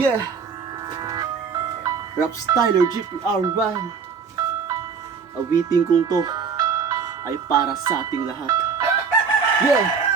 Yeah, Rap Styler GPR Rhyme. Awitin kong to ay para sa ating lahat. Yeah.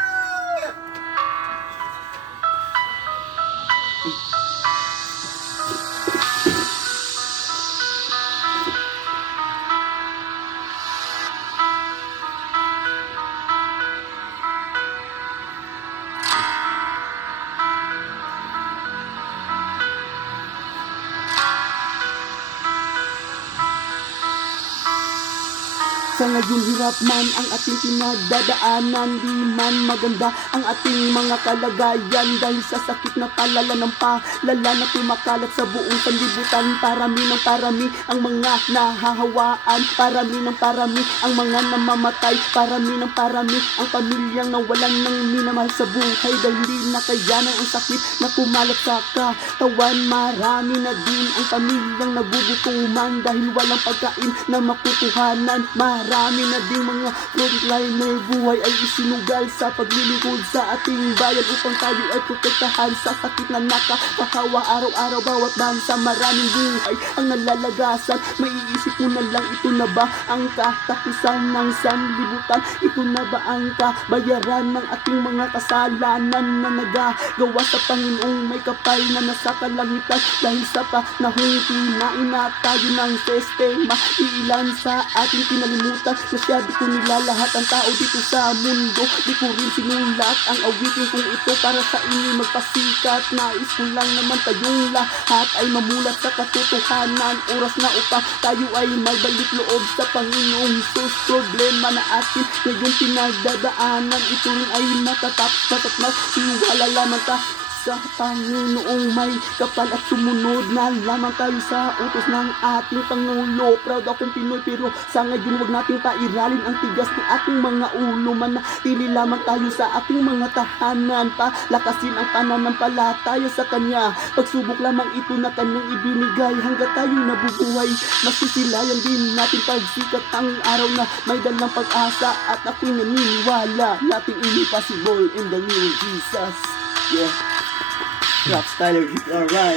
Sa ngayon hirap man ang ating pinagdadaanan, di man maganda ang ating mga kalagayan dahil sa sakit na palala ng palala na kumakalat sa buong sanlibutan. Parami ng parami ang mga nahahawaan, parami ng parami ang mga namamatay, parami ng parami ang pamilyang nawalan ng minamahal sa buhay dahil hindi nakayanan ang sakit na kumalat sa katawan. Marami na din ang pamilyang nagugutuman dahil walang pagkain na makukuhanan. Marami na ding mga frontliner, buhay ay isinugal sa paglilingkod sa ating bayan upang tayo ay protektahan sa sakit na nakakahawa araw-araw bawat bansa. Maraming buhay ang nalalagasan, maiisip mo na lang, ito na ba ang katapusan ng sanlibutan? Ito na ba ang kabayaran ng ating mga kasalanan na nagagawa sa Panginoong may kapal na nasa kalangitan? Dahil sa panahong kinain na tayo ng sistema, iilan sa ating pinalimutan na siya di ko nilalahat ang tao dito sa mundo. Di ko rin sinulat ang awitin kung ito para sa inyo magpasikat. Nais ko lang naman tayong lahat ay mamulat sa katotohanan. Oras na upang tayo ay magbalik loob sa Panginoong Hesus. Problema na atin ngayong pinagdadaanan, ito rin ay matatapos at magtiwala lamang tayo sa Panginoong may kapal at sumunod na lamang tayo sa utos ng ating Pangulo. Proud akong Pinoy pero sa ngayon wag nating pairalin ang tigas ng ating mga ulo. Manatili lamang tayo sa ating mga tahanan, palakasin ang pananampalataya sa Kanya. Pagsubok lamang ito na Kanyang ibinigay hanggat tayo nabubuhay. Masisilayan din natin pagsikat ang araw na may dalang pag-asa at ako'y naniniwala nating impossible in the name of Jesus. Yeah. Rap Styler, alright.